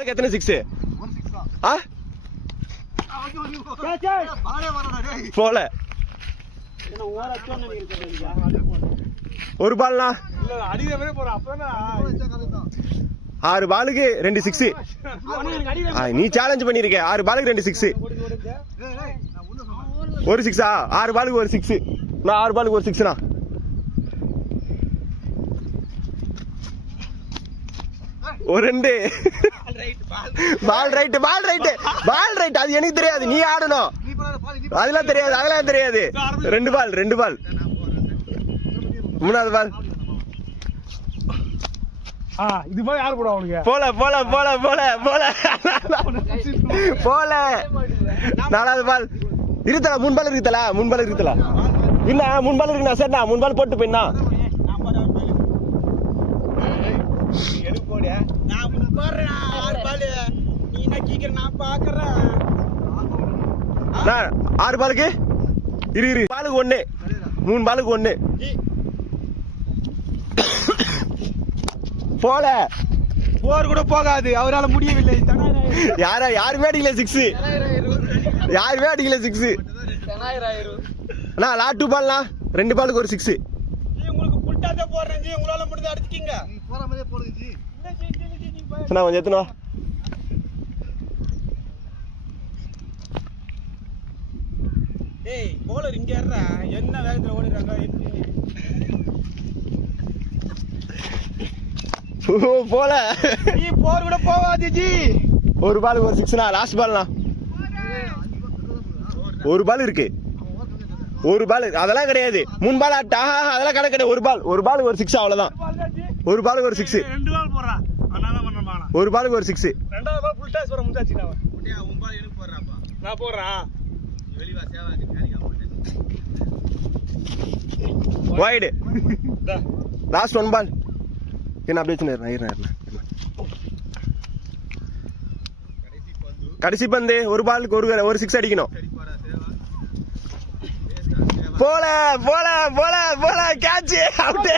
எத்தனை சிக்ஸ் போல ஒரு பால்னா 6 பாலுக்கு 2 6. நீ சேலஞ்ச் பண்ணிருக்க 6 பாலுக்கு 2 6. ஒரு 6 6 பாலுக்கு ஒரு 6. நான் 6 பாலுக்கு ஒரு 6னா ஒரு 2 பால் ரைட் அது எனக்கு தெரியாது, நீ ஆடணும். அதெல்லாம் தெரியாது 2 பால் மூணாவது பால் இது மாதிரி யாரு போடுவா அவனுக்கு? போல நாலாவது பால் இருத்தலா 3 பால் இருக்குதலா இல்ல 3 பால் இருக்குண்ணா. சரிண்ணா 3 பால் போட்டு போயிண்ணா. ஆறு பாலுக்கு இரு பாலுக்கு 1 3 பாலுக்கு 1 போல போர் கூட போகாது, அவரால் முடியவில்லை. யாருமே அடிக்கல 6. அண்ணா லாட் 2 பால்னா 2 பாலுக்கு ஒரு 6. உங்களுக்கு புட்டாதே போறேன் ஜி, உங்களால முடிஞ்சு அடிச்சிட்டீங்க. நீ போற மாதிரியே போடுங்க ஜி. அண்ணா கொஞ்சம் எத்தனை ஏய் போலர் இங்க ஏறா, என்ன வேகத்துல ஓடிறாங்க. போல நீ போர் கூட போகாது ஜி. ஒரு பாலுக்கு ஒரு 6னா லாஸ்ட் பால்னா ஒரு பால் இருக்கு. ஒரு பால் அதெல்லாம் கிடையாது. 3 பால் ஆட்டா அதெல்லாம் கணக்கு கிடையாது. ஒரு பாலுக்கு ஒரு 6 அவ்வளவுதான். ஒரு பாலுக்கு ஒரு 6. 2 பால் போறா அண்ணா பண்ணமானா. ஒரு பாலுக்கு ஒரு 6. ரெண்டாவது பால் ஃபுல் டாஸ் வர முடிஞ்சாச்சு. நான் முட்டியா உன் பால் எனக்கு போறறாப்பா. நான் போறேன். வெளிவா சேவாக்கு காரிகா போட்டேன். வைட் லாஸ்ட் 1 பால் என்ன அப்படியே இருறேன். கடைசி பந்து ஒரு பாலுக்கு ஒரு 6 அடிக்கணும். போல கேட்ச் அவுட்.